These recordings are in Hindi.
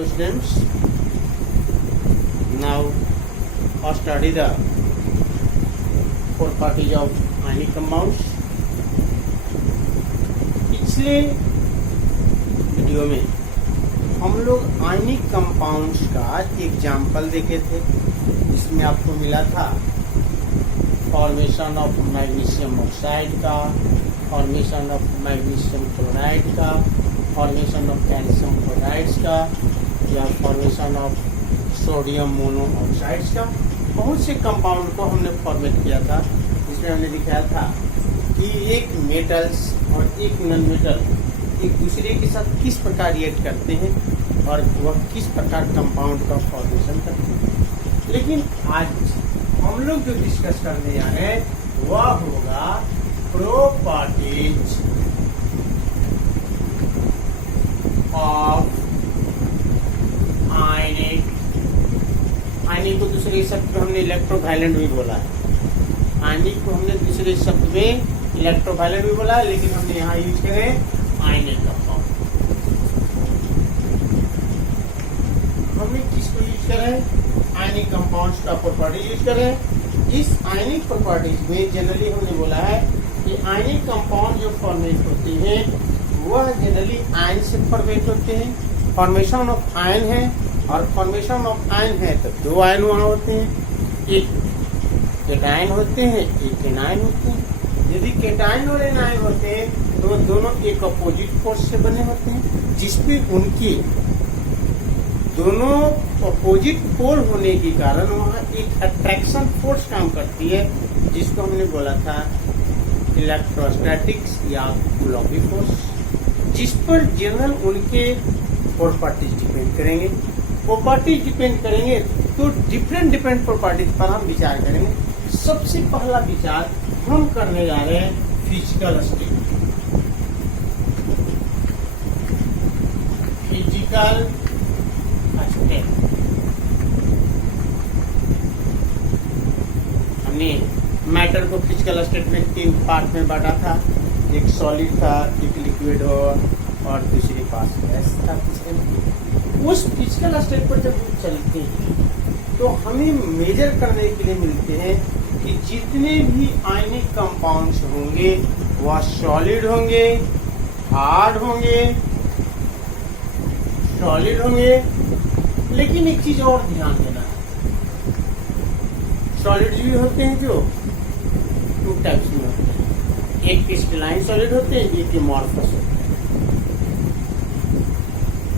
Hello students, now study the four properties of ionic compounds. पिछले वीडियो में हम लोग आयनिक कंपाउंड्स का एग्जाम्पल देखे थे, जिसमें आपको मिला था फॉर्मेशन ऑफ मैग्नीशियम ऑक्साइड का, फॉर्मेशन ऑफ मैग्नीशियम क्लोराइड का, फॉर्मेशन ऑफ कैल्शियम क्लोराइड्स का या फॉर्मेशन ऑफ सोडियम मोनोऑक्साइड्स का। बहुत से कंपाउंड को हमने फॉर्मेट किया था, जिसमें हमने दिखाया था कि एक मेटल्स और एक नॉन मेटल एक दूसरे के साथ किस प्रकार रिएक्ट करते हैं और वह किस प्रकार कंपाउंड का फॉर्मेशन करते हैं। लेकिन आज हम लोग जो डिस्कस करने जा रहे हैं वह होगा प्रॉपर्टीज ऑफ आयनिक। आयनिक को दूसरे शब्द में हमने इलेक्ट्रोवायलेंट भी बोला है, आयनिक को हमने दूसरे शब्द में इलेक्ट्रोवायलेंट भी बोला है, लेकिन हमने यहाँ यूज करे आयनिक कंपाउंड। हमने किसको यूज करें? आयनिक कंपाउंड्स का प्रॉपर्टी यूज करें। इस आयनिक प्रॉपर्टीज में जनरली हमने बोला है कि आयनिक कंपाउंड जो फॉर्मेट होते हैं वह जनरली आयन से फॉर्मेट होते हैं। फॉर्मेशन ऑफ आयन है और फॉर्मेशन ऑफ आयन है तो दो आयन वहाँ होते हैं, एक केटायन होते हैं, एक एनायन होते हैं। यदि केटायन और एनायन होते हैं तो दोनों एक अपोजिट फोर्स से बने होते हैं, जिसपे उनकी दोनों अपोजिट पोल होने के कारण वहाँ एक अट्रैक्शन फोर्स काम करती है, जिसको हमने बोला था इलेक्ट्रोस्टैटिक्स या कूलॉम्बी फोर्स, जिस पर जनरल उनके प्रॉपर्टीज डिपेंड करेंगे। प्रॉपर्टीज डिपेंड करेंगे तो डिफरेंट प्रॉपर्टीज पर हम विचार करेंगे। सबसे पहला विचार हम करने जा रहे हैं फिजिकल स्टेट। फिजिकल स्टेट हमने मैटर को फिजिकल स्टेट में तीन पार्ट में बांटा था, एक सॉलिड था, एक लिक्विड और दूसरे पास गैस था। उस फिजिकल स्टेट पर जब हम चलते हैं तो हमें मेजर करने के लिए मिलते हैं कि जितने भी आयनिक कंपाउंड्स होंगे वह सॉलिड होंगे, हार्ड होंगे, सॉलिड होंगे। लेकिन एक चीज और ध्यान देना है, सॉलिड भी होते हैं जो टू टाइप्स में होते हैं, एक क्रिस्टलाइन सॉलिड होते हैं, एक एमॉर्फस होते हैं।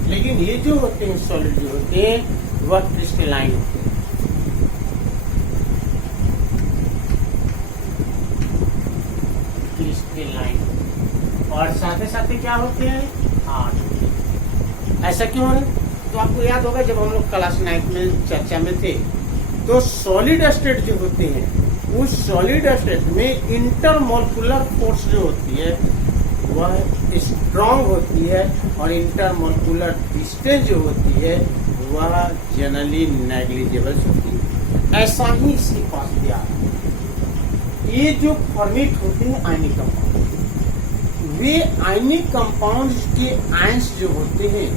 लेकिन ये जो होते हैं सॉलिड जो होते हैं वह क्रिस्टलाइन होते हैं। क्रिस्टलाइन और साथ ही क्या होते हैं? हार्ड होते हैं। ऐसा क्यों है? तो आपको याद होगा जब हम लोग क्लास 9 में चर्चा में थे तो सॉलिड स्टेट जो होते हैं उस सॉलिड स्टेट में इंटरमोलिकुलर फोर्स जो होती है वह स्ट्रॉन्ग होती है और इंटरमोलिकुलर डिस्टेंस जो होती है वह जनरली नेग्लिजिबल होती है। ऐसा ही इसके पास दिया है। ये जो फॉर्मेट होते हैं आयनिक कंपाउंड, वे आयनिक कंपाउंड के आयंस जो होते हैं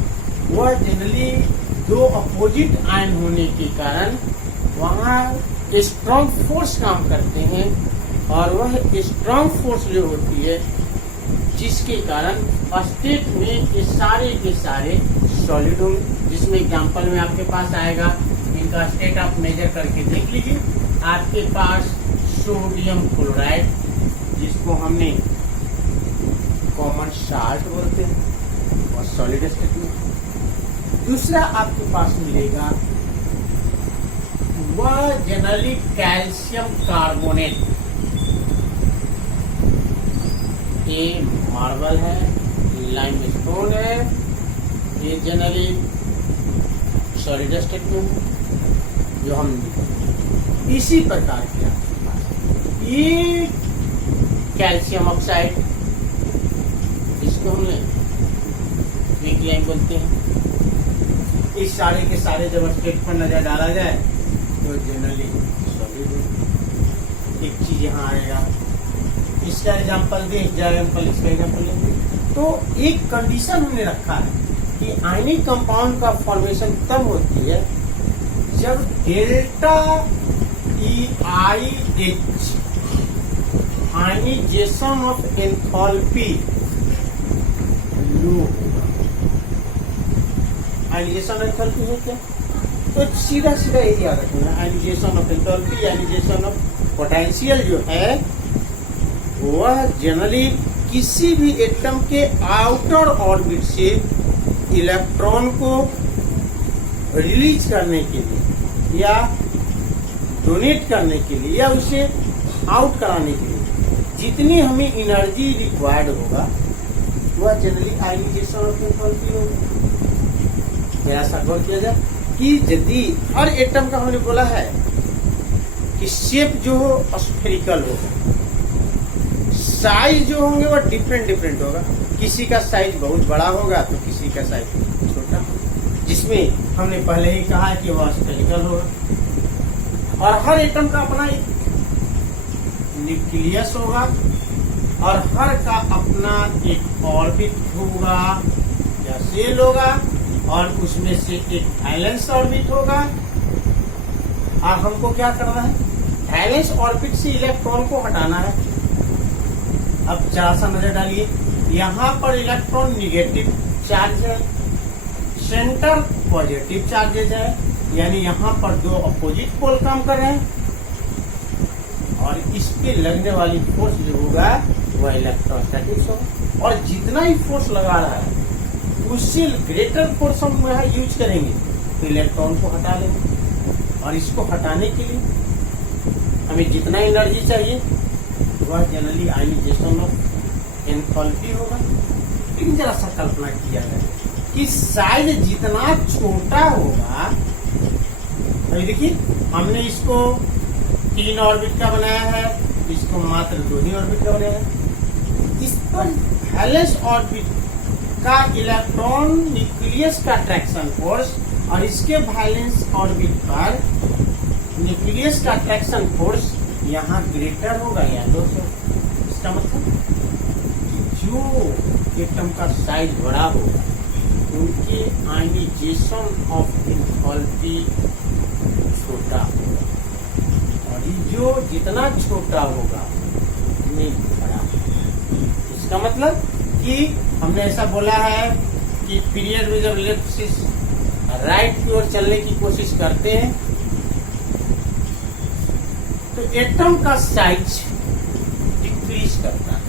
वह जनरली दो अपोजिट आयन होने के कारण वहाँ स्ट्रॉन्ग फोर्स काम करते हैं और वह स्ट्रॉन्ग फोर्स जो होती है जिसके कारण स्टेट में ये सारे के सारे सॉलिड होंगे। जिसमें एग्जांपल में आपके पास आएगा, इनका स्टेट आप मेजर करके देख लीजिए। आपके पास सोडियम क्लोराइड जिसको हमने कॉमन साल्ट बोलते हैं और सॉलिड स्टेट में। दूसरा आपके पास मिलेगा वह जनरली कैल्शियम कार्बोनेट, ये मार्बल है, लाइमस्टोन है, ये जनरली सॉलिड स्टेट में है जो हम इसी प्रकार के आपके पास ये कैल्शियम ऑक्साइड जिसको हमने वीक लाइन बोलते हैं। इस सारे के सारे जब स्टेट पर नजर डाला जाए तो जनरली सॉलिड है। एक चीज यहाँ आएगा, इसका एग्जाम्पल दे, इसका एग्जाम्पल लेंगे तो एक कंडीशन हमने रखा है कि आयनिक कंपाउंड का फॉर्मेशन तब होती है जब delta EIH ionisation of enthalpy लो। आयनिजेशन एंथैल्पी है क्या? तो सीधा सीधा यही याद रखना, ionisation of enthalpy, ionisation of potential जो है वह जनरली किसी भी एटम के आउटर ऑर्बिट से इलेक्ट्रॉन को रिलीज करने के लिए या डोनेट करने के लिए या उसे आउट कराने के लिए जितनी हमें एनर्जी रिक्वायर्ड होगा वह जनरली आयनिजेशन ऑफ एंथैल्पी होगा। मेरा सा गौर किया जाए कि यदि हर एटम का हमने बोला है कि शेप जो हो स्फेरिकल होगा, साइज जो होंगे वो डिफरेंट होगा, किसी का साइज बहुत बड़ा होगा तो किसी का साइज छोटा होगा, जिसमें हमने पहले ही कहा कि वह स्फेरिकल होगा। और हर एटम का अपना एक न्यूक्लियस होगा और हर का अपना एक ऑर्बिट होगा या सेल होगा और उसमें से एक वैलेंस ऑर्बिट होगा। और हमको क्या करना है? वैलेंस ऑर्बिट से इलेक्ट्रॉन को हटाना है। अब जरा सा नजर डालिए, यहाँ पर इलेक्ट्रॉन निगेटिव चार्ज है, सेंटर पॉजिटिव चार्जेज है, यानी यहाँ पर दो अपोजिट पोल काम कर रहे हैं और इस पे लगने वाली फोर्स जो होगा वह इलेक्ट्रोस्टैटिक्स होगा। और जितना ही फोर्स लगा रहा है उससे ग्रेटर फोर्स हम यहाँ यूज करेंगे तो इलेक्ट्रॉन को हटा लेंगे। और इसको हटाने के लिए हमें जितना एनर्जी चाहिए वह जनरली आयनिजेशन ऑफ एंथैल्पी होगा। लेकिन जरा सा कल्पना किया जाए कि साइज जितना छोटा होगा, अभी देखिए हमने इसको 3 ऑर्बिट का बनाया है, इसको मात्र 2 ही ऑर्बिट का बनाया है। इस पर वैलेंस ऑर्बिट का इलेक्ट्रॉन न्यूक्लियस का अट्रैक्शन फोर्स और इसके वैलेंस ऑर्बिट पर न्यूक्लियस का अट्रैक्शन फोर्स यहाँ ग्रेटर होगा या दोस्तों। इसका मतलब कि जो एटम का साइज बड़ा होगा उनके आयनिजेशन ऑफ एंथैल्पी छोटा होगा और जो जितना छोटा होगा उतने बड़ा। इसका मतलब कि हमने ऐसा बोला है कि पीरियड में जब लेफ्ट से राइट की ओर चलने की कोशिश करते हैं तो एटम का साइज डिक्रीज करता है।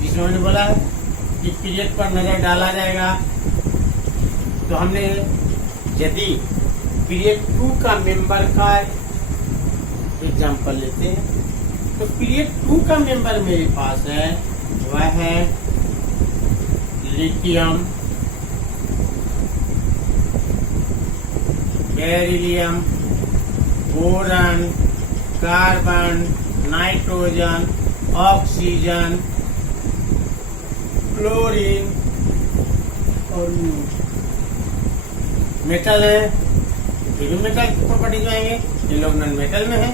जिसमें हमने बोला है कि पीरियड पर नजर डाला जाएगा तो हमने यदि पीरियड 2 का मेंबर का एग्जांपल लेते हैं तो पीरियड 2 का मेंबर मेरे पास है, वह है lithium, beryllium, boron, carbon, nitrogen, oxygen, chlorine और मेटल है। ये भी मेटल प्रॉपर्टीज आएंगे, ये लोग नॉन मेटल में है।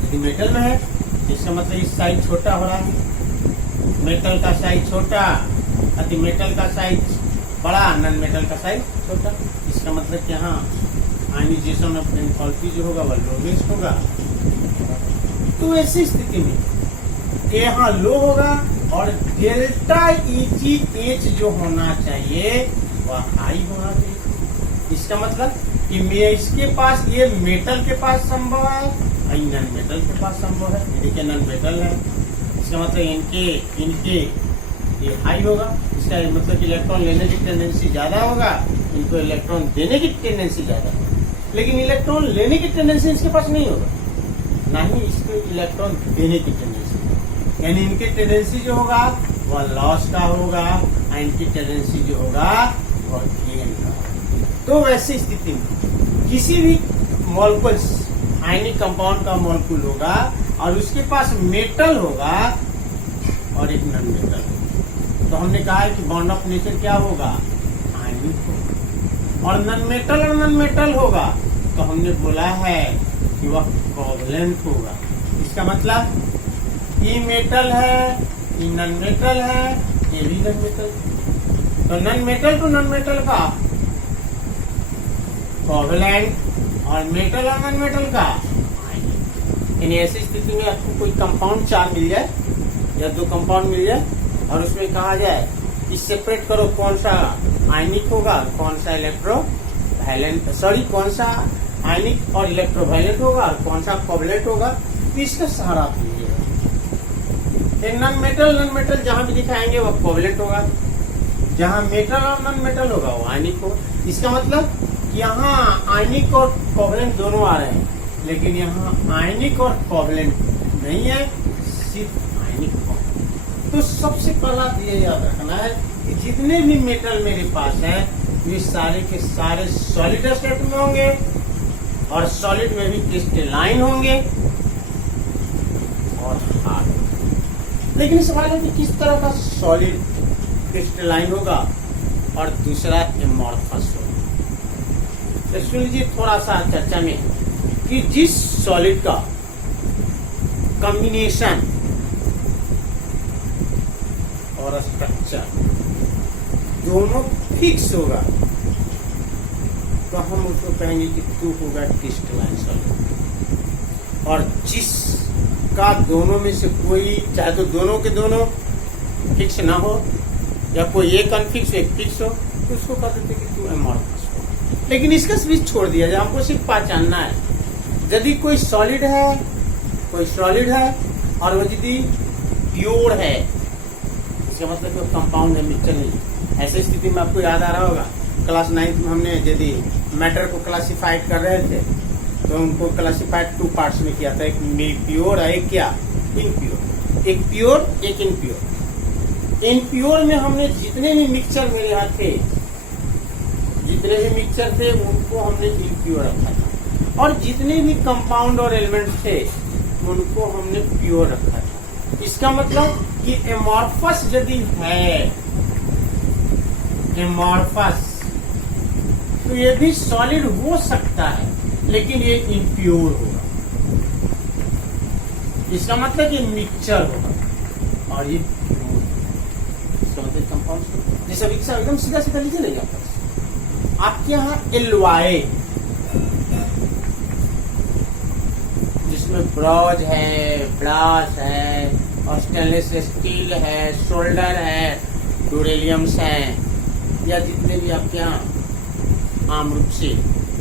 यदि मेटल में है इसका मतलब इस साइज छोटा हो रहा है, मेटल का साइज छोटा, अति मेटल का साइज बड़ा, नॉन मेटल का साइज छोटा। इसका मतलब कि यहाँ आयनिजेशन ऑफ एंथैल्पी जो होगा वह लोवेस्ट होगा। तो ऐसी स्थिति में यहाँ लो होगा और डेल्टा EGH जो होना चाहिए वह हाई होना चाहिए। इसका मतलब कि मैं इसके पास, ये मेटल के पास संभव है और नॉन मेटल के पास संभव है। देखिए नॉन मेटल है, इसका मतलब इनके ये हाई होगा। इसका मतलब कि इलेक्ट्रॉन लेने की टेंडेंसी ज्यादा होगा, इनको इलेक्ट्रॉन देने की टेंडेंसी ज्यादा होगा। लेकिन इलेक्ट्रॉन लेने की टेंडेंसी इसके पास नहीं होगा, ना ही इसको इलेक्ट्रॉन देने की टेंडेंसी। यानी इनकी टेंडेंसी जो होगा वह लॉस का होगा और इनकी टेंडेंसी जो होगा वह गेन का होगा। तो वैसी स्थिति में किसी भी मॉलिक्यूल्स, आयनिक कंपाउंड का मॉलिक्यूल होगा और उसके पास मेटल होगा और एक नॉन मेटल। तो हमने कहा है कि बॉन्ड ऑफ नेचर क्या होगा? आयनिक होगा। और नॉन मेटल होगा तो हमने बोला है कि वह कोवलेंट होगा। इसका मतलब ई मेटल है, ये नॉन मेटल है, ये भी नॉन मेटल। तो non metal to non metal का कोवेलेंट और मेटल और नॉन मेटल का यानी ऐसी स्थिति में आपको कोई कंपाउंड चार मिल जाए या दो कंपाउंड मिल जाए और उसमें कहा जाए कि सेपरेट करो कौन सा आयनिक होगा, कौन सा इलेक्ट्रोवायलेंट, सॉरी कौन सा आयनिक और इलेक्ट्रोवायलेंट होगा और कौन सा कोवेलेंट होगा, तो इसका सहारा लीजिएगा। नॉन मेटल जहां भी दिखाएंगे वो कोवेलेंट होगा, जहां मेटल और नॉन मेटल होगा वो आयनिक होगा। इसका मतलब यहाँ आयनिक और कोवेलेंट दोनों आ रहे हैं, लेकिन यहाँ आयनिक और कोवेलेंट नहीं है, सिर्फ आयनिक कोवेलेंट। तो सबसे पहला ये याद रखना है कि जितने भी मेटल मेरे पास है ये सारे के सारे सॉलिड स्टेट में होंगे और सॉलिड में भी क्रिस्टलाइन होंगे और हार्ड। लेकिन सवाल है कि किस तरह का सॉलिड क्रिस्टलाइन होगा और दूसरा एमॉर्फस होगा। तो सुन लीजिए थोड़ा सा चर्चा में कि जिस सॉलिड का कॉम्बिनेशन और स्ट्रक्चर दोनों फिक्स होगा तो हम उसको कहेंगे कि तू होगा क्रिस्टलाइन सॉलिड। और जिसका दोनों में से कोई, चाहे तो दोनों के दोनों फिक्स ना हो या कोई एक अनफिक्स एक फिक्स हो, तो उसको कह देते कि तू एमॉर्फस हो। लेकिन इसका स्विच छोड़ दिया जाए, हमको सिर्फ पहचानना है यदि कोई सॉलिड है और वो यदि प्योर है, इसका मतलब कोई कंपाउंड है, मिक्सचर नहीं। ऐसी स्थिति में आपको याद आ रहा होगा क्लास 9 में हमने यदि मैटर को क्लासिफाइड कर रहे थे तो उनको क्लासिफाइड 2 पार्ट्स में किया था, एक प्योर और एक क्या इनप्योर, एक प्योर एक इनप्योर। इनप्योर में हमने जितने भी मिक्सचर मेरे यहाँ थे, जितने भी मिक्सचर थे उनको हमने इनप्योर रखा था और जितने भी कंपाउंड और एलिमेंट्स थे उनको हमने प्योर रखा था। इसका मतलब कि एमॉर्फस यदि है, एमॉर्फस, तो ये भी सॉलिड हो सकता है लेकिन ये इम्प्योर होगा। इसका मतलब कि मिक्सचर होगा और ये प्योर, इसका मतलब कंपाउंड। जैसे एकदम सीधा सीधा लीजिए नहीं जाता। आपके यहाँ एलवाई जिसमें ब्रॉज है, ब्रास है और स्टेनलेस स्टील है, शोल्डर है, डोरेलियम्स हैं, या जितने भी आपके यहाँ आम रूप से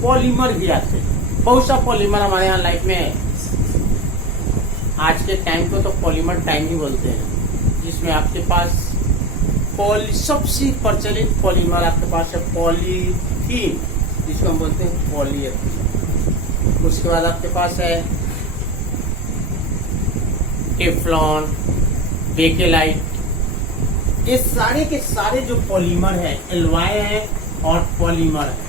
पॉलीमर भी आते हैं। बहुत सा पॉलीमर हमारे यहाँ लाइफ में है। आज के टाइम को तो पॉलीमर टाइम ही बोलते हैं, जिसमें आपके पास सबसे प्रचलित पॉलीमर आपके पास है पॉलीथीन, जिसको हम बोलते हैं पॉलीएथीन। उसके बाद आपके पास है टेफ्लॉन, बेकेलाइट। ये सारे के सारे जो पॉलीमर है, एलवाई है और पॉलीमर है,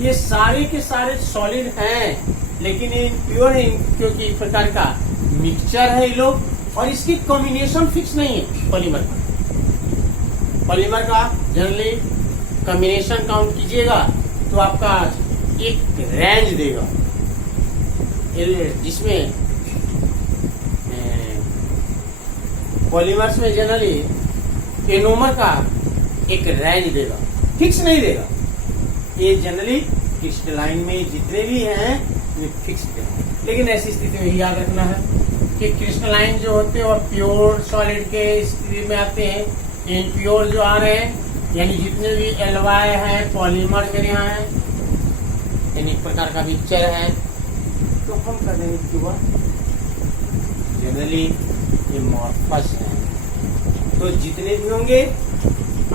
ये सारे के सारे सॉलिड हैं लेकिन ये प्योर है क्योंकि एक प्रकार का मिक्सचर है ये लोग, और इसकी कॉम्बिनेशन फिक्स नहीं है। पॉलीमर का जनरली कॉम्बिनेशन काउंट कीजिएगा तो आपका एक रेंज देगा, जिसमें पॉलीमर्स में जनरली एनोमर का एक रेंज देगा, फिक्स नहीं देगा। ये जनरली क्रिस्टलाइन में जितने भी हैं ये फिक्स देगा। लेकिन ऐसी स्थिति में याद रखना है कि क्रिस्टलाइन जो होते हैं और प्योर सॉलिड के स्थिति में आते हैं। इनप्योर जो आ रहे हैं यानी जितने भी एलवाई है, पॉलीमर मेरे यहाँ है, यानी एक प्रकार का मिक्सचर है, तो हम कर देंगे क्यों जनरली एमॉर्फस है। तो जितने भी होंगे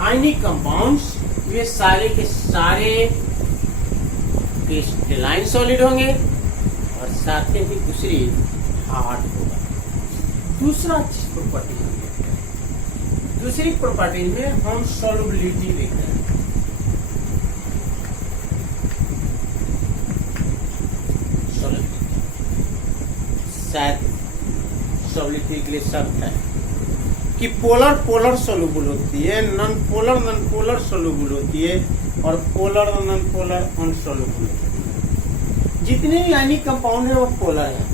आयनिक कंपाउंड्स वे सारे के सारे क्रिस्टलाइन सॉलिड होंगे और साथ ही दूसरी हार्ड होगा। दूसरा प्रॉपर्टी, दूसरी प्रॉपर्टी में हम सॉल्युबिलिटी देखते हैं। शायद सॉल्युबिलिटी के लिए शब्द है कि पोलर पोलर सोल्यूबल होती है, नॉन पोलर सोल्यूबल होती है और पोलर और नॉन पोलर अनसोल्यूबल होती है। जितने भी आयनिक कंपाउंड है वो पोलर है,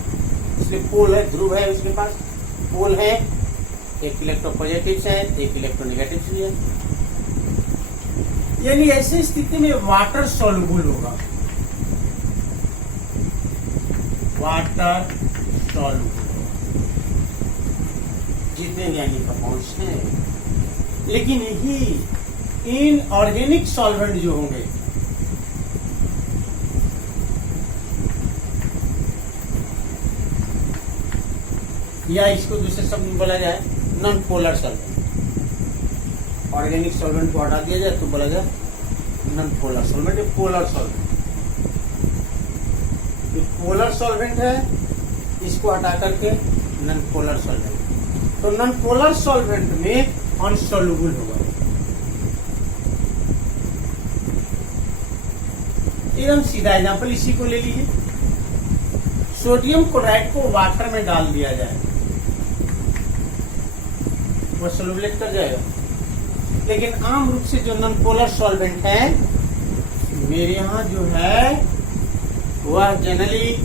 इसलिए पोल है, ध्रुव है उसके पास, पोल है, एक इलेक्ट्रोपॉजिटिव है, एक इलेक्ट्रोनेगेटिव भी है। यानी ऐसी स्थिति में वाटर सॉल्युबल होगा, वाटर सॉल्युबल जितने यानी कंपाउंड्स हैं। लेकिन यही इनऑर्गेनिक सॉल्वेंट जो होंगे, या इसको दूसरे शब्द में बोला जाए non polar solvent. Organic solvent को हटा दिया जाए तो बोला जाए नॉन पोलर सॉल्वेंट, ये पोलर सॉल्वेंट। ये पोलर सॉल्वेंट है, इसको हटा करके नॉन पोलर सॉल्वेंट। तो नॉन पोलर सॉल्वेंट में अनसॉल्युबल होगा। एकदम सीधा एग्जांपल इसी को ले लीजिए। सोडियम क्लोराइड को वाटर में डाल दिया जाए, वो सोल्यूबलेट कर जाएगा। लेकिन आम रूप से जो नॉन पोलर सॉल्वेंट है मेरे यहाँ जो है वह जनरली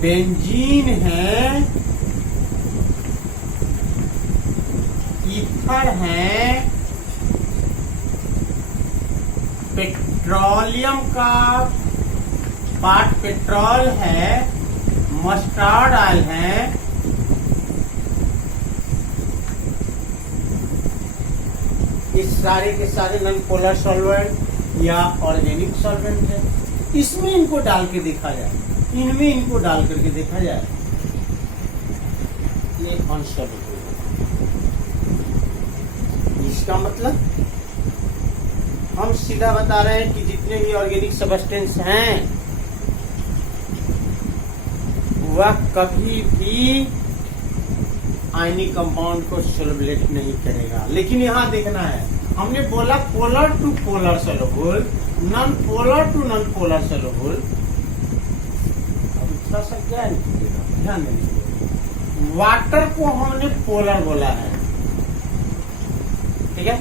बेंजीन है, ईथर है, पेट्रोलियम का पार्ट पेट्रोल है, मस्टर्ड ऑयल है, ये सारे के सारे नॉन पोलर सॉल्वेंट या ऑर्गेनिक सॉल्वेंट है। इसमें इनको डाल के देखा जाए, इनमें इनको डाल करके देखा जाए, ये अनसॉल्युबल। इसका मतलब हम सीधा बता रहे हैं कि जितने भी ऑर्गेनिक सब्सटेंस हैं वह कभी भी आयनिक कंपाउंड को सोल्युबलेट नहीं करेगा। लेकिन यहाँ देखना है, हमने बोला polar to polar soluble, non polar to non polar soluble. अब थोड़ा सा क्या ध्यान देंगे, वाटर को हमने पोलर बोला है, ठीक है।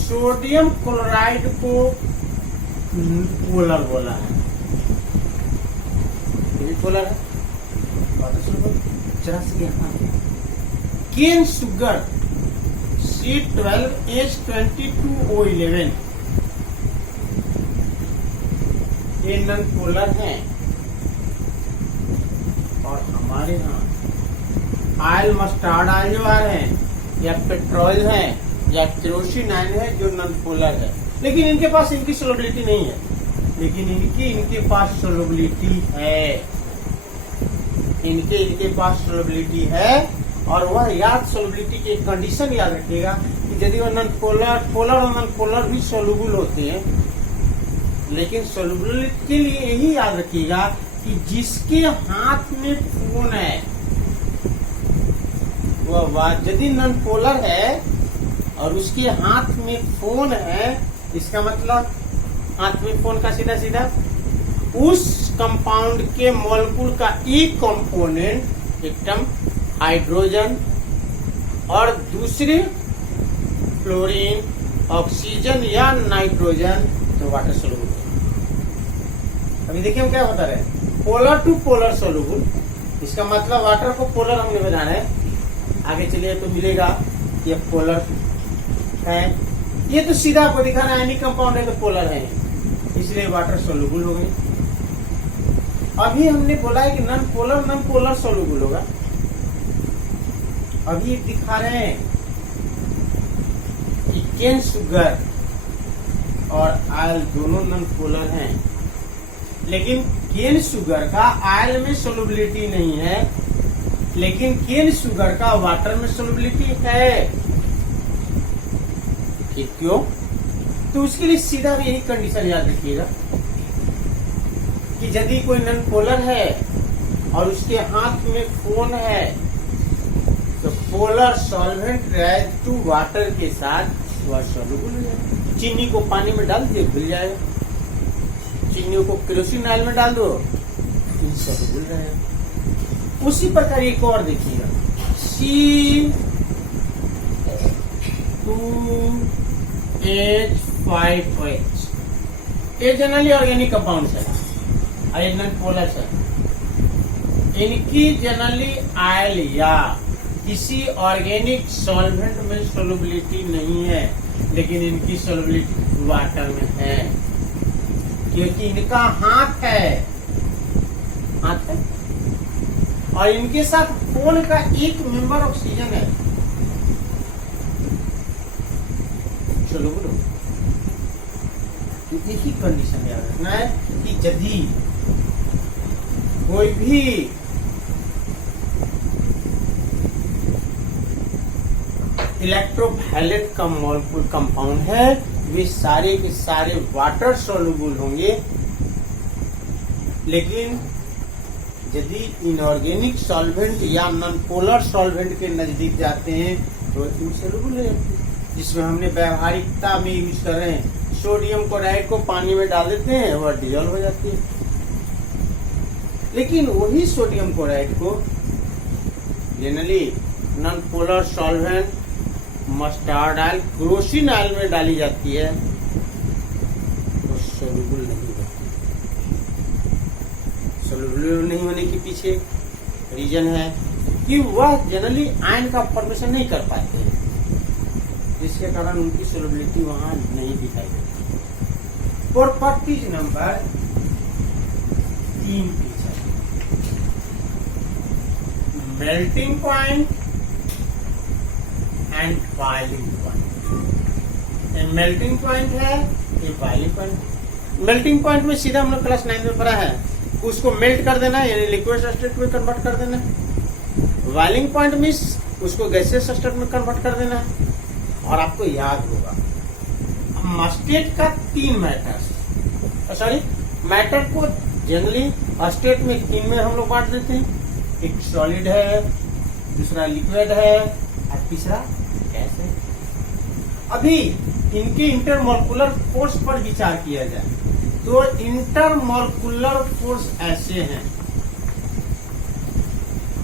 सोडियम क्लोराइड को पोलर बोला है, ये पोलर है। जरा से केन शुगर C12H22O11 ये नॉन पोलर है। और हमारे यहाँ ऑयल, मस्टर्ड ऑयल जो आ रहे हैं, या पेट्रोल है, या केरोसिन ऑयल है जो नॉन पोलर है। लेकिन इनके पास इनकी सोल्युबिलिटी नहीं है, लेकिन इनके पास सोल्युबिलिटी है, इनके पास सोल्युबिलिटी है। और वह याद सोल्युबिलिटी की एक कंडीशन याद रखिएगा कि यदि वह नॉन पोलर और नॉन पोलर भी सोल्युबल होते हैं, लेकिन सोल्युबिलिटी के लिए यही याद रखिएगा कि जिसके हाथ में फोन है वह यदि नॉन पोलर है और उसके हाथ में फोन है, इसका मतलब हाथ में फोन का सीधा सीधा उस कंपाउंड के मॉलिक्यूल का एक कंपोनेंट एकदम हाइड्रोजन और दूसरे फ्लोरीन, ऑक्सीजन या नाइट्रोजन, तो वाटर सोल्युबल। अभी देखिए हम क्या बता रहे हैं, पोलर टू पोलर सोल्युबल। इसका मतलब वाटर को पोलर हमने बनाना है। आगे चलिए तो मिलेगा ये पोलर है, ये तो सीधा आपको दिखा रहा है आयनिक कंपाउंड है तो पोलर है, इसलिए वाटर सोल्युबल हो गई। अभी हमने बोला है कि नॉन पोलर सोल्युबल होगा। अभी दिखा रहे हैं कि केन शुगर और ऑयल दोनों नॉन पोलर हैं, लेकिन केन शुगर का ऑयल में सोल्युबिलिटी नहीं है, लेकिन केन शुगर का वाटर में सोल्युबिलिटी है। क्यों? तो उसके लिए सीधा भी यही कंडीशन याद रखिएगा कि यदि कोई नॉन पोलर है और उसके हाथ में फोन है तो polar solvent react to water के साथ वह सोल्युबल हो जाएगा। चीनी को पानी में डाल दिए घुल जाएगा, चीनी को केरोसिन ऑयल में डाल दो इनसॉल्युबल रहेगा। उसी प्रकार एक और देखिएगा, C2H5OH, ये जनरली ऑर्गेनिक कंपाउंड है, नॉन पोलर है। इनकी जनरली ऑयल या किसी ऑर्गेनिक सॉल्वेंट में सोलबिलिटी नहीं है, लेकिन इनकी सोलबिलिटी वाटर में है, क्योंकि इनका हाथ है और इनके साथ फोन का एक मेंबर ऑक्सीजन है। चलो बोलो, यही कंडीशन याद रखना है कि यदि कोई भी इलेक्ट्रोवायलेट का मॉलिक्यूल कंपाउंड है, वे सारे के सारे वाटर सोल्यूबल होंगे, लेकिन यदि इनऑर्गेनिक सॉल्वेंट या नॉन पोलर सॉल्वेंट के नजदीक जाते हैं तो इनसोल्यूबल हो जाते हैं। जिसमें हमने व्यवहारिकता में यूज कर रहे हैं, सोडियम क्लोराइड को पानी में डाल देते हैं वह डिजोल्व हो जाती है, लेकिन वही सोडियम क्लोराइड को generally non polar solvent mustard oil, Crocin oil में डाली जाती है तो सोल्यूबल नहीं होती। सोल्यूबल नहीं होने के पीछे रीजन है कि वह जनरली आयन का फॉर्मेशन नहीं कर पाते हैं, जिसके कारण उनकी सोल्यूबिलिटी वहां नहीं दिखाई देती। Properties number 3 melting point and boiling point. ये मेल्टिंग पॉइंट है, ये बॉइलिंग पॉइंट। मेल्टिंग पॉइंट में सीधा हम लोग क्लास 9 में पढ़ा है, उसको मेल्ट कर देना यानी लिक्विड स्टेट में कन्वर्ट कर देना। बॉइलिंग पॉइंट मींस उसको गैसियस स्टेट में कन्वर्ट कर देना है। और आपको याद होगा स्टेट का 3 मैटर को जनरली स्टेट में 3 में हम लोग बांट देते हैं। एक सॉलिड है, दूसरा लिक्विड है और तीसरा गैस है। अभी इनके इंटरमोलिकुलर फोर्स पर विचार किया जाए तो इंटरमोलिकुलर फोर्स ऐसे हैं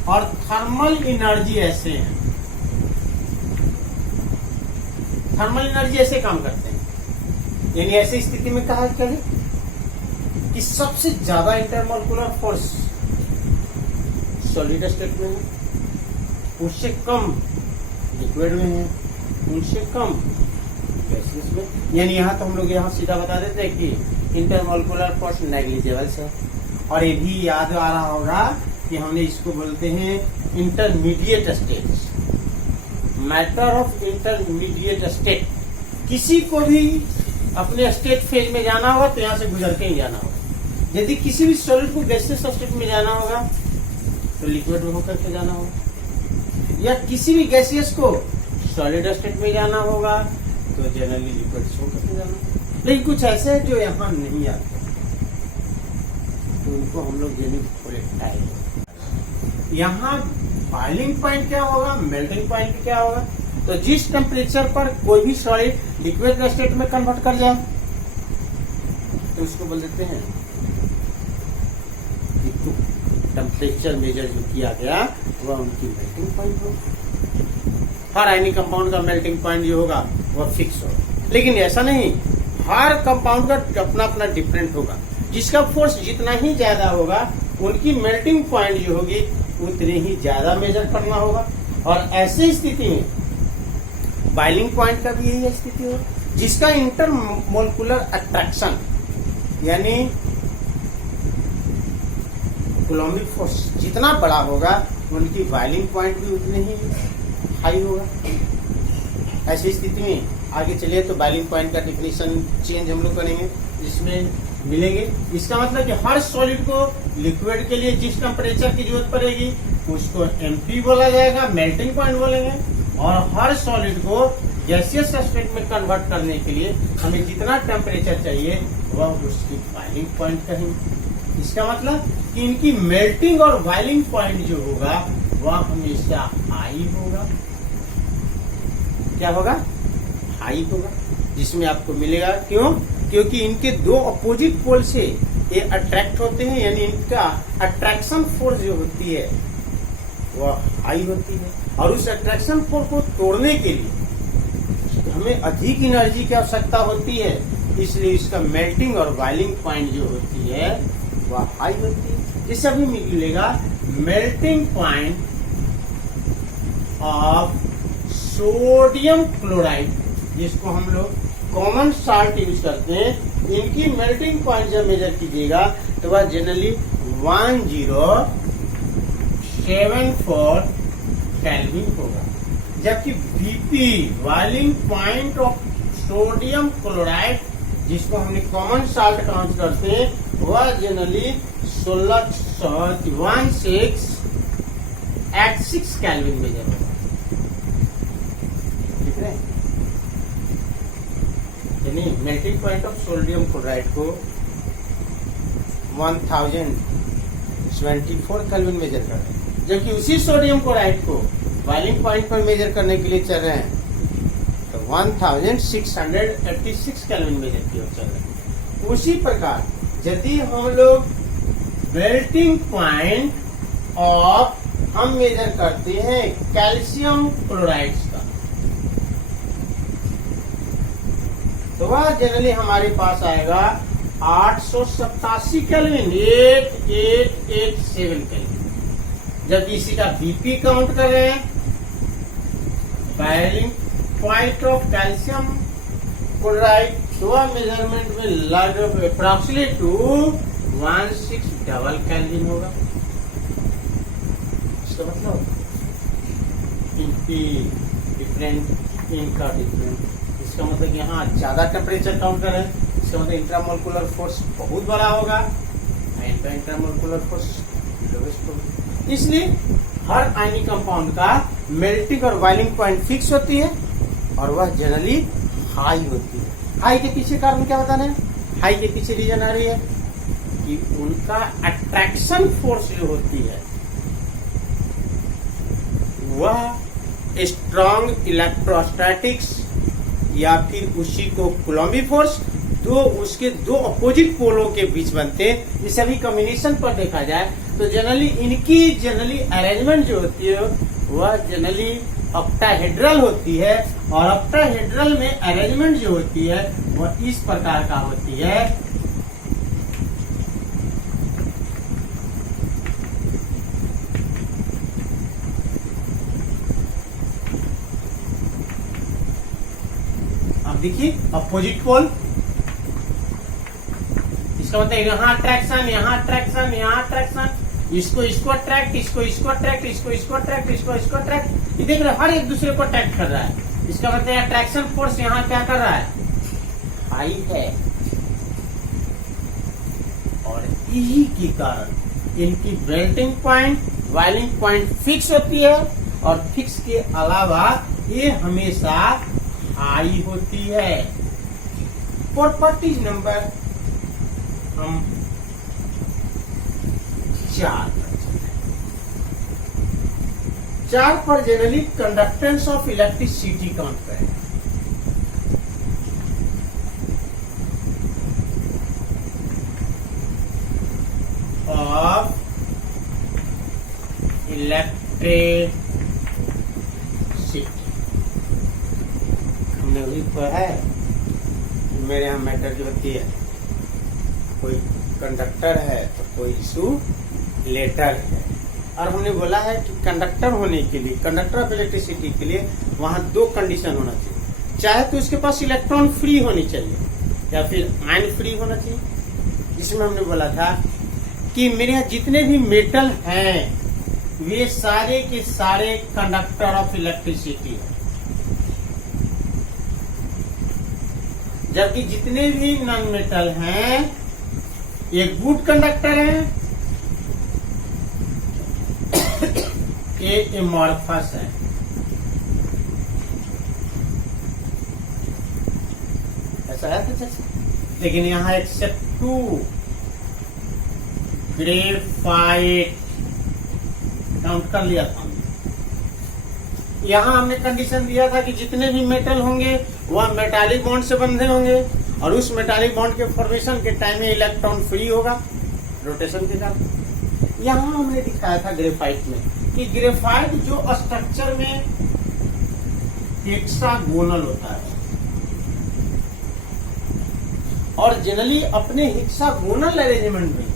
और थर्मल एनर्जी ऐसे हैं। थर्मल एनर्जी ऐसे काम करते हैं, यानी ऐसी स्थिति में कहा करें कि सबसे ज्यादा इंटरमोलिकुलर फोर्स सॉलिड स्टेट में है, उससे कम लिक्विड में है, उनसे कम गैसेस में। यानी यहाँ तो हम लोग यहाँ सीधा बता देते हैं कि इंटरमोलिकुलर फोर्स नेग्लिजिबल है। और ये भी याद आ रहा होगा कि हमने इसको बोलते हैं intermediate state, matter of intermediate state. किसी को भी अपने स्टेट फेज में जाना होगा तो यहाँ से गुजर के ही जाना होगा। यदि किसी भी सॉलिड को गैसियस स्टेट में जाना होगा तो लिक्विड में होकर के जाना होगा, या किसी भी गैसियस को सॉलिड स्टेट में जाना होगा तो जनरली लिक्विड से होकर के जाना होगा। लेकिन कुछ ऐसे हैं जो यहाँ नहीं आते तो उनको हम लोग यहाँ बॉइलिंग पॉइंट क्या होगा, मेल्टिंग पॉइंट क्या होगा। तो जिस टेम्परेचर पर कोई भी सॉलिड लिक्विड स्टेट में कन्वर्ट कर जाए तो उसको बोल देते हैं टेम्परेचर मेजर जो किया गया वह उनकी मेल्टिंग पॉइंट होगा। हर आयनिक कंपाउंड का मेल्टिंग पॉइंट जो होगा वह फिक्स होगा, लेकिन ऐसा नहीं, हर कंपाउंड का अपना अपना डिफरेंट होगा। जिसका फोर्स जितना ही ज्यादा होगा उनकी मेल्टिंग पॉइंट जो होगी उतने ही ज्यादा मेजर करना होगा। और ऐसी स्थिति में बॉइलिंग पॉइंट का भी यही स्थिति होगा, जिसका इंटरमोलिकुलर अट्रैक्शन यानी कूलम्बिक फोर्स जितना बड़ा होगा उनकी बॉइलिंग पॉइंट भी उतने ही हाई होगा। ऐसी स्थिति में आगे चलिए तो बॉइलिंग पॉइंट का डेफिनेशन चेंज हम लोग करेंगे, जिसमें मिलेंगे। इसका मतलब कि हर सॉलिड को लिक्विड के लिए जिस टेम्परेचर की जरूरत पड़ेगी उसको एमपी बोला जाएगा, मेल्टिंग पॉइंट बोलेंगे। और हर सॉलिड को गैसियस स्टेट में कन्वर्ट करने के लिए हमें जितना टेम्परेचर चाहिए वह उसकी बॉइलिंग पॉइंट कहेंगे। इसका मतलब कि इनकी मेल्टिंग और बॉइलिंग पॉइंट जो होगा वह हमेशा हाई होगा। क्या होगा? हाई होगा, जिसमें आपको मिलेगा। क्यों? क्योंकि इनके 2 अपोजिट पोल से ये अट्रैक्ट होते हैं, यानी इनका अट्रैक्शन फोर्स जो होती है वह हाई होती है। और उस अट्रैक्शन फोर्स को तोड़ने के लिए हमें अधिक एनर्जी की आवश्यकता होती है, इसलिए इसका मेल्टिंग और बॉइलिंग पॉइंट जो होती है वह हाई होती है। जिससे अभी मिलेगा melting point of sodium chloride, जिसको हम लोग कॉमन साल्ट यूज करते हैं, इनकी मेल्टिंग पॉइंट जब मेजर कीजिएगा तो वह जनरली 1074 केल्विन होगा। जबकि BP boiling point of sodium chloride, जिसको हमने कॉमन साल्ट काउंट करते हैं, वह जनरली 1686 केल्विन मेजर होगा। ठीक है, यानी melting point of sodium chloride को 1024 केल्विन मेजर कर रहे हैं, जबकि उसी सोडियम क्लोराइड को बॉइलिंग पॉइंट पर मेजर करने के लिए चल रहे हैं तो 1686 केल्विन मेजर की ओर चल रहे हैं। उसी प्रकार यदि हम लोग मेल्टिंग पॉइंट ऑफ हम मेजर करते हैं कैल्शियम क्लोराइड्स का, तो वह जनरली हमारे पास आएगा 887 केल्विन, 8887 केल्विन। जब इसी का बीपी काउंट कर रहे हैं, boiling point of calcium chloride, तो वह मेजरमेंट में लगभग अप्रोक्सीमेट टू 16 केल्विन होगा। इसका मतलब इनकी डिफरेंट, इनका डिफरेंट, इसका मतलब कि यहाँ ज्यादा टेम्परेचर काउंट करें, इसका मतलब इंट्रामोलिकुलर फोर्स बहुत बड़ा होगा, इंट्रामोलिकुलर फोर्स लोवेस्ट होगा। इसलिए हर आयनिक कंपाउंड का मेल्टिंग और बॉइलिंग पॉइंट फिक्स होती है और वह जनरली हाई होती है। हाई के पीछे कारण क्या बताना है? हाई के पीछे रीजन आ रही है कि उनका अट्रैक्शन फोर्स जो होती है वह स्ट्रॉन्ग इलेक्ट्रोस्टैटिक्स या फिर उसी को कूलॉम्बी फोर्स, उसके दो अपोजिट पोलों के बीच बनते हैं। ये सभी कॉम्बिनेशन पर देखा जाए तो जनरली इनकी अरेंजमेंट जो होती है वह जनरली ऑक्टाहेड्रल होती है, और ऑक्टाहेड्रल में अरेंजमेंट जो होती है वह इस प्रकार का होती है। अब देखिए अपोजिट पोल, इसका मतलब यहाँ अट्रैक्शन, यहाँ अट्रैक्शन, यहाँ अट्रैक्शन, इसको अट्रैक्ट, इसको अट्रैक्ट, इसको अट्रैक्ट, इसको अट्रैक्ट। ये देख रहे हर एक दूसरे को अट्रैक्ट कर रहा है। इसका मतलब अट्रैक्शन फोर्स यहाँ क्या कर रहा है? हाई है। और यही के कारण इनकी melting point, boiling point fix होती है, और फिक्स के अलावा ये हमेशा हाई होती है। प्रॉपर्टीज नंबर हम 4 पर generally conductance of electricity count करें। ऑफ इलेक्ट्रिसिटी हमने वही पढ़ा है। मेरे यहाँ मैटर जो होती है, कोई कंडक्टर है तो कोई इंसुलेटर है, और हमने बोला है कि कंडक्टर होने के लिए, कंडक्टर ऑफ इलेक्ट्रिसिटी के लिए वहां 2 कंडीशन होना चाहिए। चाहे तो इसके पास इलेक्ट्रॉन फ्री होनी चाहिए या फिर आयन फ्री होना चाहिए। इसमें हमने बोला था कि मेरे यहाँ जितने भी मेटल हैं वे सारे के सारे कंडक्टर ऑफ इलेक्ट्रिसिटी है, जबकि जितने भी नॉन मेटल हैं एक गुड कंडक्टर है, ये एमॉर्फस है। ऐसा है कुछ ऐसा, लेकिन यहाँ एक्सेप्ट 2 ग्रेफाइट काउंट कर लिया था। यहाँ हमने कंडीशन दिया था कि जितने भी मेटल होंगे वह मेटालिक बॉन्ड से बंधे होंगे, और उस मेटालिक बॉन्ड के फॉर्मेशन के टाइम में इलेक्ट्रॉन फ्री होगा रोटेशन के कारण। यहाँ हमने दिखाया था ग्रेफाइट में कि ग्रेफाइट जो स्ट्रक्चर में हेक्सागोनल होता है, और जनरली अपने हेक्सागोनल अरेंजमेंट में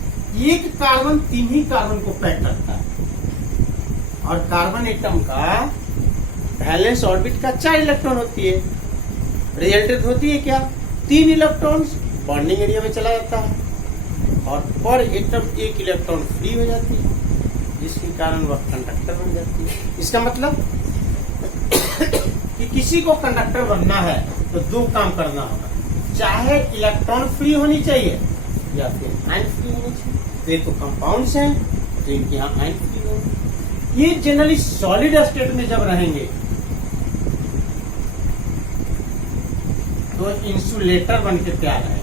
एक कार्बन 3 ही कार्बन को पैक करता है, और कार्बन एटम का वैलेंस ऑर्बिट का 4 इलेक्ट्रॉन होती है, रिजल्टेंट होती है क्या 3 इलेक्ट्रॉन्स बॉन्डिंग एरिया में चला जाता है और पर एटम 1 इलेक्ट्रॉन फ्री हो जाती है, जिसके कारण वह कंडक्टर बन जाती है। इसका मतलब कि किसी को कंडक्टर बनना है तो 2 काम करना होगा, चाहे इलेक्ट्रॉन फ्री होनी चाहिए या फिर आयन फ्री होनी चाहिए। तो ये तो कंपाउंड्स हैं तो इनके यहाँ आयन फ्री होंगे। ये जनरली सॉलिड स्टेट में जब रहेंगे तो इंसुलेटर बन के तैयार है,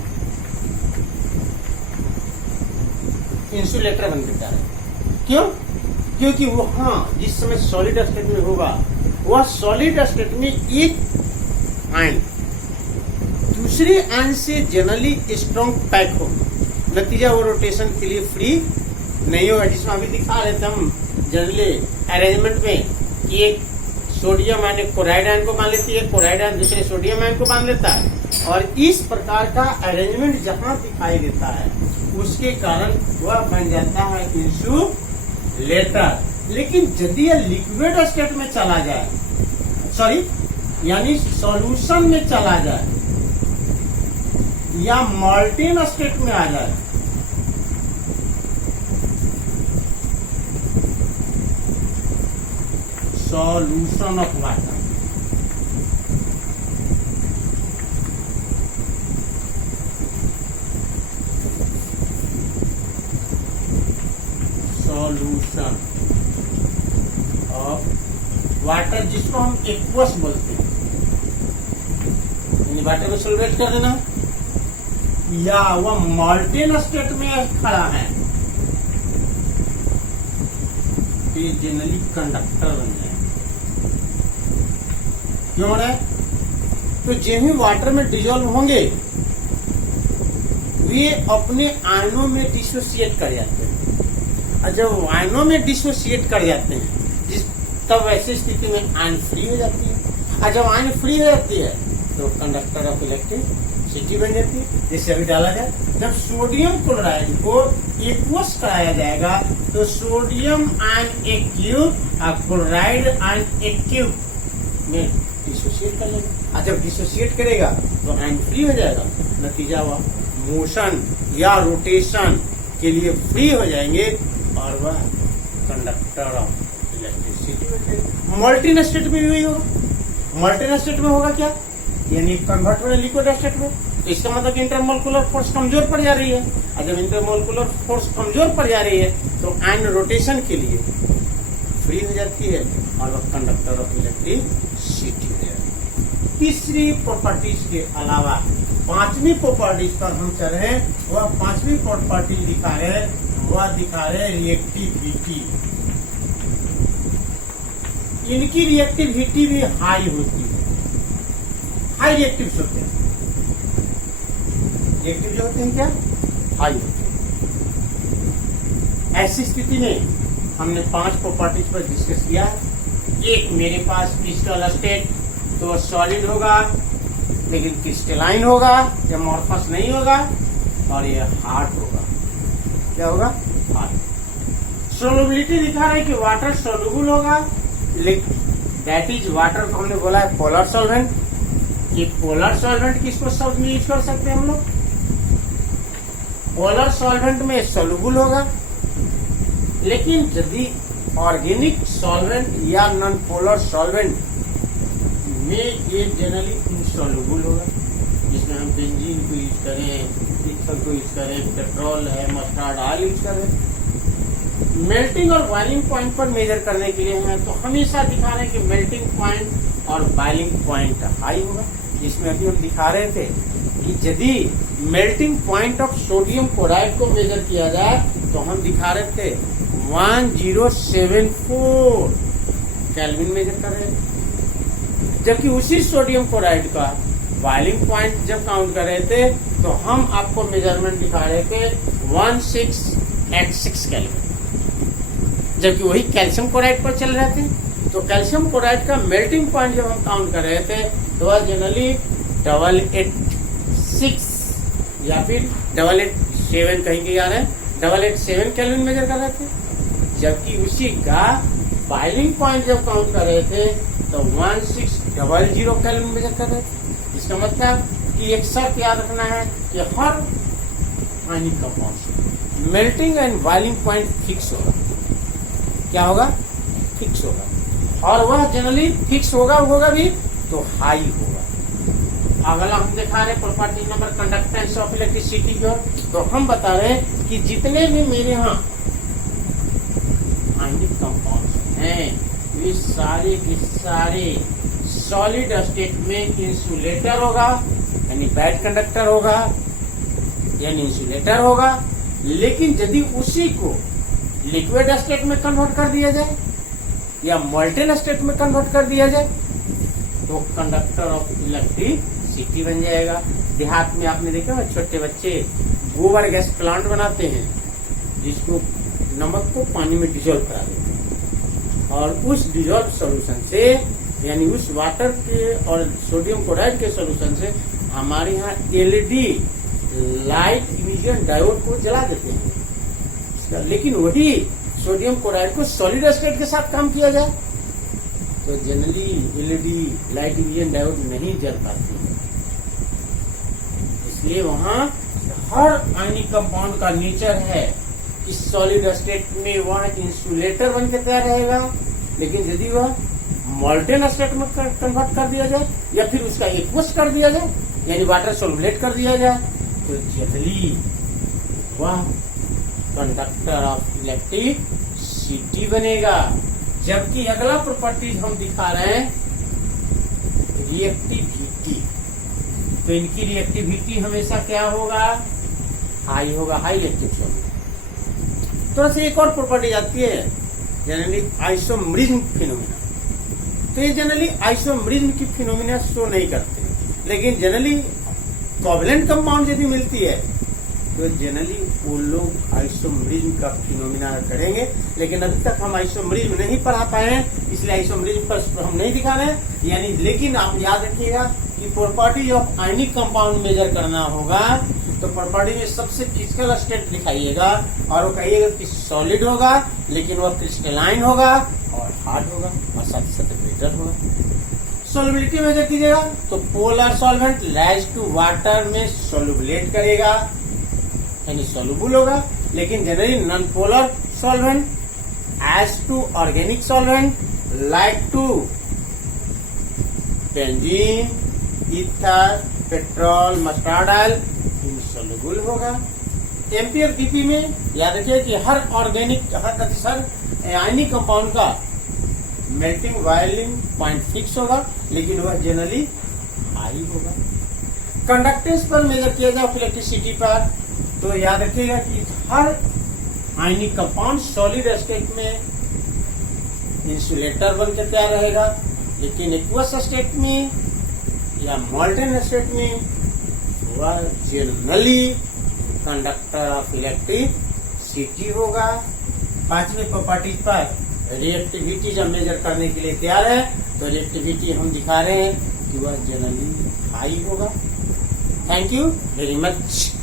इंसुलेटर बन के तैयार है। क्यों? क्योंकि वो जिस समय सॉलिड स्टेट में होगा वह सॉलिड स्टेट में एक आयन दूसरे आयन से जनरली स्ट्रॉन्ग पैक हो, नतीजा वो रोटेशन के लिए फ्री नहीं होगा। जिसमें अभी दिखा रहे थे हम जनरली अरेंजमेंट में कि एक सोडियम आयन एक क्लोराइड आयन को मान लेती है, क्लोराइड आयन दूसरे सोडियम आयन को मान लेता है, और इस प्रकार का अरेंजमेंट जहां दिखाई देता है उसके कारण वह बन जाता है इंसुलेटर। लेकिन यदि यह लिक्विड स्टेट में चला जाए, यानी सॉल्यूशन में चला जाए या मॉल्टेन स्टेट में आ जाए solution of water, solution of water जिसको हम एक्वस बोलते हैं, वाटर को सॉल्वेट कर देना, या वह मॉल्टेन स्टेट में खड़ा है तो ये जनरली कंडक्टर बन जाए। क्यों हो रहा है? तो जो भी वाटर में डिजोल्व होंगे वे अपने आयनों में डिसोसिएट कर जाते हैं, और जब आयनों में डिसोसिएट कर जाते हैं तब ऐसी स्थिति में आयन फ्री हो जाती है, और जब आयन फ्री हो जाती है तो कंडक्टर ऑफ इलेक्ट्रिसिटी बन जाती है। जैसे अभी डाला जाए, जब सोडियम क्लोराइड को एक्वस कराया जाएगा तो सोडियम आयन एक्यूब और क्लोराइड आयन एक्यूब में डिसोसिएट कर लेगा, और जब डिसोसिएट करेगा तो आयन फ्री हो जाएगा, नतीजा हुआ मोशन या रोटेशन के लिए फ्री हो जाएंगे और वह conductor of electricity. Molten state में भी वही होगा। मॉल्टेन स्टेट में होगा क्या, यानी कन्वर्ट हो रहा है लिक्विड स्टेट में, तो इसका मतलब इंटरमोलिकुलर फोर्स कमजोर पड़ जा रही है, और जब इंटरमोलिकुलर फोर्स कमजोर पड़ जा रही है तो आयन रोटेशन के लिए फ्री हो जाती है और वह कंडक्टर ऑफ इलेक्ट्रिसिटी हो जाती है। तीसरी प्रॉपर्टीज के अलावा 5वीं प्रॉपर्टीज पर हम चल रहे हैं, वह 5वीं प्रॉपर्टी दिखा रहे हैं, वह दिखा रहे हैं रिएक्टिविटी। इनकी रिएक्टिविटी भी हाई होती है, हाई रिएक्टिव होते हैं। रिएक्टिव जो होते हैं क्या, हाई होते हैं। ऐसी स्थिति में हमने 5 प्रॉपर्टीज पर डिस्कस किया है। एक, मेरे पास क्रिस्टल स्टेट तो सॉलिड होगा लेकिन क्रिस्टलाइन होगा, या मॉर्फस नहीं होगा, और ये हार्ड होगा। क्या होगा, हार्ड। सोलुबिलिटी दिखा रहा है कि वाटर सोलुबल होगा, दैट इज वाटर को हमने बोला है पोलर सॉल्वेंट। ये पोलर सॉल्वेंट किसको शब्द में यूज कर सकते हैं हम लोग, पोलर सॉल्वेंट में सोलुबल होगा, लेकिन यदि ऑर्गेनिक सॉल्वेंट या नॉन पोलर सॉल्वेंट में ये जनरली इनसॉल्युबल होगा, जिसमें हम बेंजीन को यूज करें, इथर को यूज करें, पेट्रोल है, मस्टर्ड ऑयल यूज करें। मेल्टिंग और बॉइलिंग पॉइंट पर मेजर करने के लिए है तो हमेशा दिखा रहे हैं कि मेल्टिंग पॉइंट और बॉइलिंग पॉइंट हाई होगा, जिसमें अभी हम दिखा रहे थे कि यदि melting point of sodium chloride को मेजर किया जाए तो हम दिखा रहे थे 1074 केल्विन मेजर कर रहे हैं, जबकि उसी सोडियम क्लोराइड का बॉइलिंग पॉइंट जब काउंट कर रहे थे तो हम आपको मेजरमेंट दिखा रहे थे 1686 केल्विन, जबकि वही कैल्शियम क्लोराइड पर चल रहे थे। तो कैल्शियम क्लोराइड का मेल्टिंग पॉइंट जब हम काउंट कर रहे थे तो वह जनरली 886 या फिर 887 कहीं के आ रहे हैं, 887 केल्विन मेजर कर रहे थे, जबकि उसी का बॉइलिंग पॉइंट जब काउंट कर रहे थे तो 1600 केल्विन मेजर कर रहे हैं। इसका मतलब कि एक शर्त याद रखना है कि हर ionic compound melting and boiling point fix होगा। क्या होगा? फिक्स होगा, और वह जनरली फिक्स होगा भी तो हाई होगा। अगला हम दिखा रहे property number conductance of electricity की ओर। तो हम बता रहे हैं कि जितने भी मेरे यहाँ आयनिक कंपाउंड्स हैं वे सारे के सारे सॉलिड स्टेट में इंसुलेटर होगा, यानी बैड कंडक्टर होगा, यानी इंसुलेटर होगा। लेकिन यदि उसी को लिक्विड स्टेट में कन्वर्ट कर दिया जाए या मोल्टेन स्टेट में कन्वर्ट कर दिया जाए तो कंडक्टर ऑफ इलेक्ट्रिसिटी बन जाएगा। देहात में आपने देखा है छोटे बच्चे गोबर गैस प्लांट बनाते हैं, जिसको नमक को पानी में डिजोल्व करा देते हैं, और उस डिजोल्व सोल्यूशन से, यानी उस वाटर के और सोडियम क्लोराइड के सोल्यूशन से हमारे यहाँ एलईडी लाइट इमिशन डायोड को जला देते हैं। लेकिन वही सोडियम क्लोराइड को सॉलिड स्टेट के साथ काम किया जाए तो generally LED light emission diode नहीं जल पाती है। इसलिए वहां हर आयनिक कंपाउंड का नेचर है कि सॉलिड स्टेट में वह इंसुलेटर बन के तैयार रहेगा, लेकिन यदि वह मोल्टेन स्टेट में कन्वर्ट कर दिया जाए या फिर उसका एक्वस कर दिया जाए, यानी वाटर सोलुबलेट कर दिया जाए, तो जनरली वह कंडक्टर ऑफ इलेक्ट्रिसिटी बनेगा। जबकि अगला प्रॉपर्टी हम दिखा रहे हैं रिएक्टिविटी। तो इनकी रिएक्टिविटी हमेशा क्या होगा? हाई होगा, हाई इलेक्ट्रिक सोल्यूशन। थोड़ा सा एक और प्रॉपर्टी आती है जनरली आइसोमरिज्म फिनोमिना। तो ये जनरली आइसोमरिज्म की फिनोमिना शो नहीं करते, लेकिन जनरली कोवलेंट कंपाउंड यदि मिलती है तो जनरली वो लोग आइसोमरिज्म का फिनोमिना करेंगे। लेकिन अभी तक हम आइसोमरिज्म नहीं पढ़ा पाए हैं, इसलिए आइसोमरिज्म पर हम नहीं दिखा रहे हैं। यानी लेकिन आप याद रखिएगा कि property of ionic compound measure करना होगा तो प्रॉपर्टी में सबसे फिजिकल स्टेट दिखाइएगा और वो कहिएगा कि सॉलिड होगा, लेकिन वह क्रिस्टलाइन होगा और हार्ड होगा और साथ साथ ग्रेटर होगा। सोलबिलिटी मेजर कीजिएगा तो polar solvent rise to water में सोलुबलेट करेगा, यानी सोलुबल होगा। लेकिन generally non polar solvent as to organic solvent like to benzene, ether, petrol, mustard oil insoluble होगा। एम्पियर डीपी में याद रखिए कि हर ऑर्गेनिक हर आयनिक कंपाउंड का मेल्टिंग बॉइलिंग पॉइंट फिक्स होगा, लेकिन वह जनरली हाई होगा। कंडक्टेंस पर मेजर किया जाए इलेक्ट्रिसिटी पर तो याद रखिएगा कि हर आयनिक कंपाउंड सॉलिड स्टेट में इंसुलेटर बन के तैयार रहेगा, लेकिन एक्वस स्टेट में या मोल्टेन स्टेट में वह जनरली कंडक्टर ऑफ इलेक्ट्रिसिटी होगा। पांचवी प्रॉपर्टी पर रिएक्टिविटी जब मेजर करने के लिए तैयार है तो रिएक्टिविटी हम दिखा रहे हैं कि वह जनरली हाई होगा। Thank you very much.